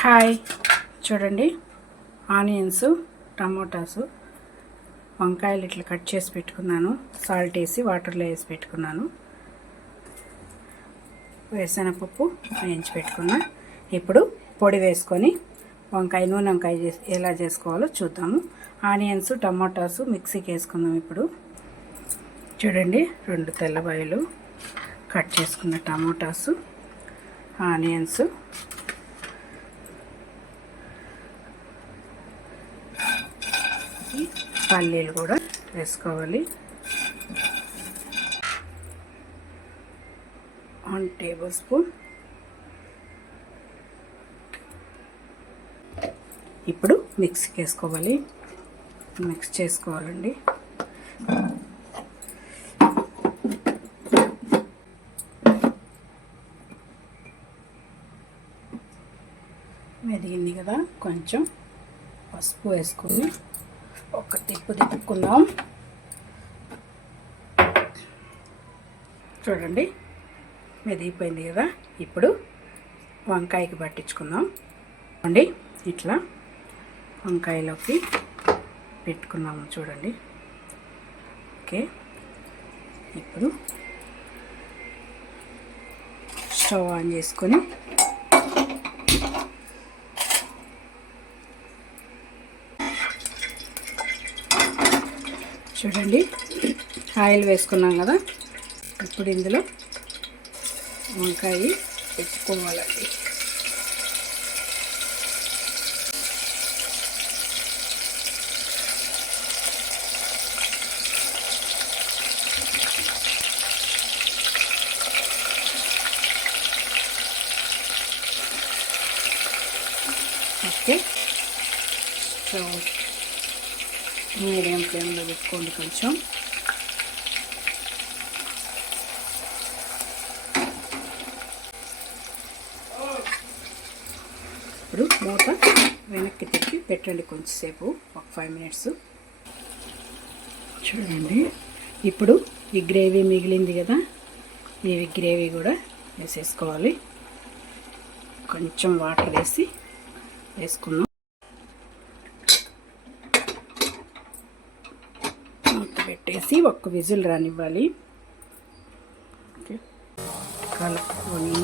Hi, చూడండి onions, tomatoes, వంకాయలు ఇట్లా కట్ చేసి పెట్టుకున్నాను. సాల్ట్ వేసి వాటర్లో వేసి పెట్టుకున్నాను. వేరుశనగపప్పు వేయించి పెట్టుకున్నా. ఇప్పుడు పొడి వేసుకొని నూనె వంకాయ ఎలా చేసుకోవాలో చూద్దాము. ఆనియన్స్, టమోటాస్ మిక్సీకి వేసుకుందాం. ఇప్పుడు చూడండి, 2 తెల్లబాయలు, కట్ చేసుకున్న టమోటాస్, ఆనియన్స్, పల్లీలు కూడా వేసుకోవాలి. 1 టేబుల్ స్పూన్. ఇప్పుడు మిక్సీకి వేసుకోవాలి. మిక్స్ చేసుకోవాలండి. మెదిగింది కదా, కొంచెం పసుపు వేసుకొని ఒక తిప్పుకుందాం. చూడండి, మెదిగిపోయింది కదా. ఇప్పుడు వంకాయకి పట్టించుకుందాం అండి. ఇట్లా వంకాయలోకి పెట్టుకున్నాము చూడండి. ఓకే, ఇప్పుడు స్టవ్ ఆన్ చేసుకొని చూడండి, ఆయిల్ వేసుకున్నాం కదా. ఇప్పుడు ఇందులో వంకాయ పెట్టుకోవాలండి. ఓకే, స్టవ్ మీడియం ఫ్లేమ్లో పెట్టుకోండి. కొంచెం ఇప్పుడు మూత వెనక్కి తిప్పి పెట్టండి కొంచెంసేపు, ఒక 5 మినిట్స్. చూడండి, ఇప్పుడు ఈ గ్రేవీ మిగిలింది కదా, ఈ గ్రేవీ కూడా వేసేసుకోవాలి. కొంచెం వాటర్ వేసుకున్నాం. పెట్టేసి ఒక్క విజిల్ రానివ్వాలి. ఓకే, కలుపుకొని